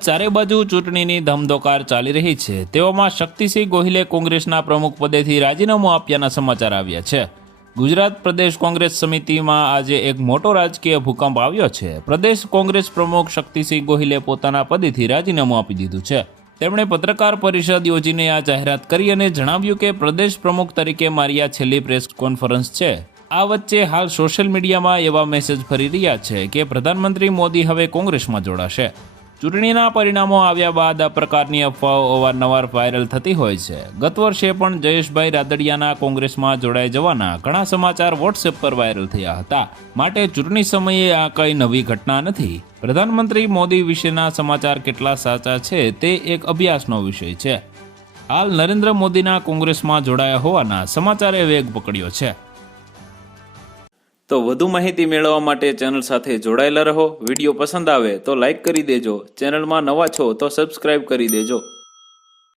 ચારે બાજુ ચૂંટણીની ધમધોકાર ચાલી રહી છે, તેવામાં શક્તિસિંહ ગોહિલે કોંગ્રેસના પ્રમુખ પદેથી રાજીનામું આપ્યાના સમાચાર આવ્યા છે। ગુજરાત પ્રદેશ કોંગ્રેસ સમિતિમાં આજે એક મોટો રાજકીય ભૂકંપ આવ્યો છે। પ્રદેશ કોંગ્રેસ પ્રમુખ શક્તિસિંહ ગોહિલે પોતાના પદેથી રાજીનામું આપી દીધું છે। તેમણે પત્રકાર પરિષદ યોજીને આ જાહેરાત કરી અને જણાવ્યું કે પ્રદેશ પ્રમુખ તરીકે મારી આ છેલ્લી પ્રેસ કોન્ફરન્સ છે। આ વચ્ચે હાલ સોશિયલ મીડિયામાં એવા મેસેજ ફરી રહ્યા છે કે પ્રધાનમંત્રી મોદી હવે કોંગ્રેસમાં જોડાશે। ચૂંટણીના પરિણામો આવ્યા બાદ આ પ્રકારની અફવાઓ અવારનવાર વાયરલ થતી હોય છે। ગત વર્ષે પણ જયેશભાઈ રાદડિયાના કોંગ્રેસમાં જોડાઈ જવાના ઘણા સમાચાર વોટ્સએપ પર વાયરલ થયા હતા, માટે ચૂંટણી સમયે આ કંઈ નવી ઘટના નથી। પ્રધાનમંત્રી મોદી વિશેના સમાચાર કેટલા સાચા છે તે એક અભ્યાસનો વિષય છે। હાલ નરેન્દ્ર મોદીના કોંગ્રેસમાં જોડાયા હોવાના સમાચારે વેગ પકડ્યો છે। તો વધુ માહિતી મેળવવા માટે ચેનલ સાથે જોડાયેલા રહો। વિડીયો પસંદ આવે તો લાઇક કરી દેજો। ચેનલમાં નવા છો તો સબસ્ક્રાઇબ કરી દેજો।